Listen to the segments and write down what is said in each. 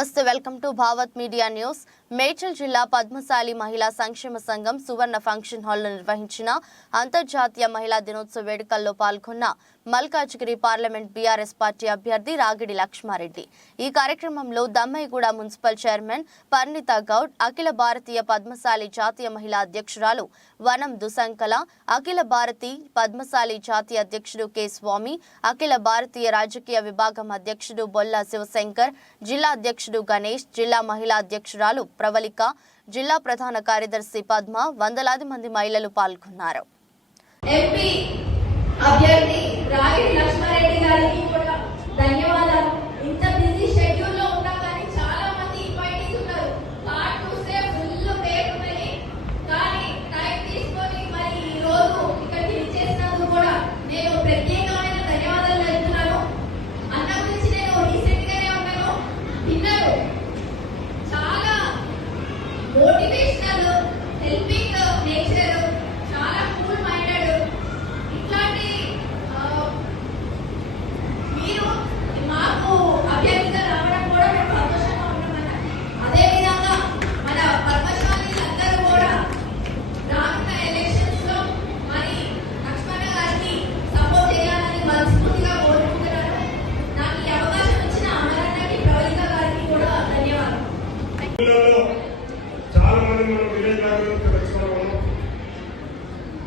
నమస్తే, welcome to Bhavat media news. Medchal జిల్లా పద్మశాలి మహిళా సంక్షేమ సంఘం సువర్ణ ఫంక్షన్ హాల్లో నిర్వహించిన అంతర్జాతీయ మహిళా దినోత్సవ వేడుకల్లో పాల్గొన్న మల్కాజ్గిరి పార్లమెంట్ బీఆర్ఎస్ పార్టీ అభ్యర్థి రాగిడి లక్ష్మారెడ్డి. ఈ కార్యక్రమంలో దమ్మయ్యగూడ మున్సిపల్ చైర్మన్ పరిణిత గౌడ్, అఖిల భారతీయ పద్మశాలి జాతీయ మహిళా అధ్యక్షురాలు వనం దుసంకల, అఖిల భారతీ పద్మశాలి జాతీయ అధ్యక్షుడు కె స్వామి, అఖిల భారతీయ రాజకీయ విభాగం అధ్యక్షుడు బొల్ల శివశంకర్, జిల్లా అధ్యక్షుడు గణేష్, జిల్లా మహిళా అధ్యక్షురాలు ప్రవళిక, జిల్లా ప్రధాన కార్యదర్శి పద్మ, వందలాది మంది మహిళలు పాల్గొన్నారు. ఎంపీ అభ్యర్థి రాగిడి లక్ష్మారెడ్డి గారికి కూడా ధన్యవాదాలు. ఇంత బిజీ షెడ్యూల్ లో ఉన్నా కానీ చాలా మంది ఇన్వైటీస్ ఉన్నారు. కార్డ్ చూస్తే ఫుల్ పేరు ఉన్నాయి, కానీ టైం తీసుకొని మరి ఈ రోజు ఇక్కడికి విచ్చేసినందుకు కూడా నేను ప్రత్యేకమైన ధన్యవాదాలు తెలుపుతున్నాను. అన్న గురించి నేను రీసెంట్ గానే ఉన్నాను, విన్నాను. చాలా మోటివేషనల్, హెల్పింగ్ నేచర్, చాలా కూల్ మైండెడ్. ఇట్లాంటి మీరు మాకు అభ్యర్థిగా రావడం కూడా మేము సంతోషంగా ఉన్నామన్న. అదేవిధంగా మన పద్మశాలీలందరూ కూడా రానున్న ఎలక్షన్స్ లో మరి లక్ష్మణ గారిని సపోర్ట్ చేయాలని మనస్ఫూర్తిగా కోరుకుంటున్నాను. నాకు ఈ అవకాశం ఇచ్చిన అమరన్నకి, ప్రవళిక గారికి కూడా ధన్యవాదాలు. చాలా మంది మన విలేజ్ బ్యాక్గ్రౌండ్ తెలుసుకోవడం,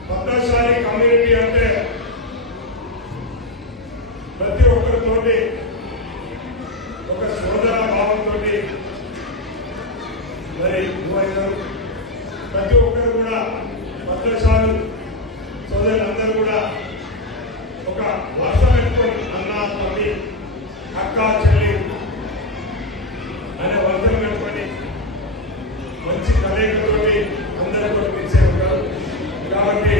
పద్మశాలి కమ్యూనిటీ అంటే ప్రతి ఒక్కరితోటి ఒక సోదర భావంతో మరి ప్రతి ఒక్కరు కూడా పద్మశాలి సోదరులందరూ కూడా ఒక వర్షం పెట్టుకొని అన్న తల్లి అక్క చెల్లి అనే వర్షం పెట్టుకొని మంచి కలయికతోటి అందరూ కూడా పిలిచే ఉంటారు. కాబట్టి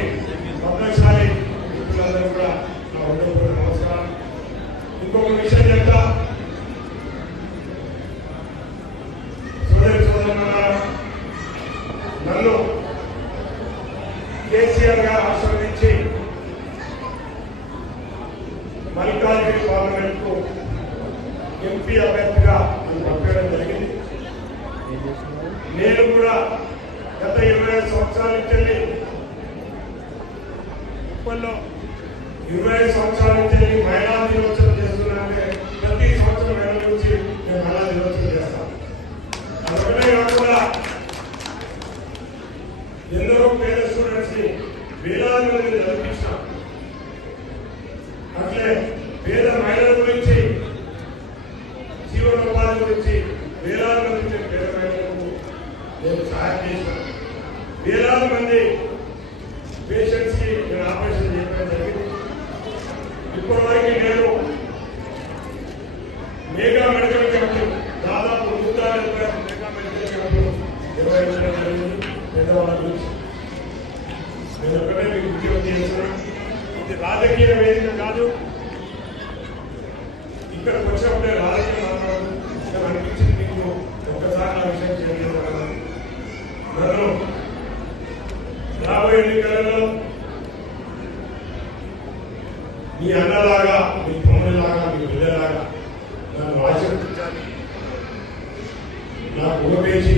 పద్మశాలి మిత్రులందరూ కూడా నా హృదయపూర్వక నమస్కారం. ఇంకొక విషయం చెప్తా, సోదరులారా, నన్ను కేసీఆర్ గారు ఆశీర్వదించి మల్కాజ్గిరి పార్లమెంట్ కు ఎంపీ అభ్యర్థిగా నన్ను పంపించడం జరిగింది. నేను కూడా గత 25 సంవత్సరాల నుంచి ఇప్పట్లో 25 సంవత్సరాల నుంచి మహిళా దినోత్సవం చేస్తున్నానంటే ప్రతి సంవత్సరం వేల నుంచి మేము మహిళా దినోత్సవం చేస్తాం. అదొకటే కాకుండా ఎందరో పేద స్టూడెంట్స్ ని వేలాది మందిని చదివించాం. అట్లే పేద మహిళల గురించి, జీవనోపాధి గురించి వేలాది మంది పేద మహిళలకు నేను సహాయం చేశాను. వేలాది మంది పేషెంట్స్ కి నేను ఆపరేషన్ చేయడం జరిగింది. ఇప్పటివరకు నేను మెగా మెడికల్ క్యాంపులు దాదాపు 180 మెగా మెడికల్ క్యాంపులు నిర్వహించడం జరిగింది. పేదవాళ్ళ గురించి నేను ఒకటే మీకు విజ్ఞప్తి చేస్తున్నాను, ఇది రాజకీయ వేదిక కాదు. ఇక్కడికి వచ్చినప్పుడే రాజకీయం మాట్లాడదు అనిపించింది. మీకు ఒక్కసారి నా విషయం చేయలేదు. నన్ను రాబోయే ఎన్నికలలో మీ అన్నలాగా, మీ తమ్ముడిలాగా, మీ బిడ్డలాగా నన్ను ఆశీర్వదించాలి. నాకు ఓటేసి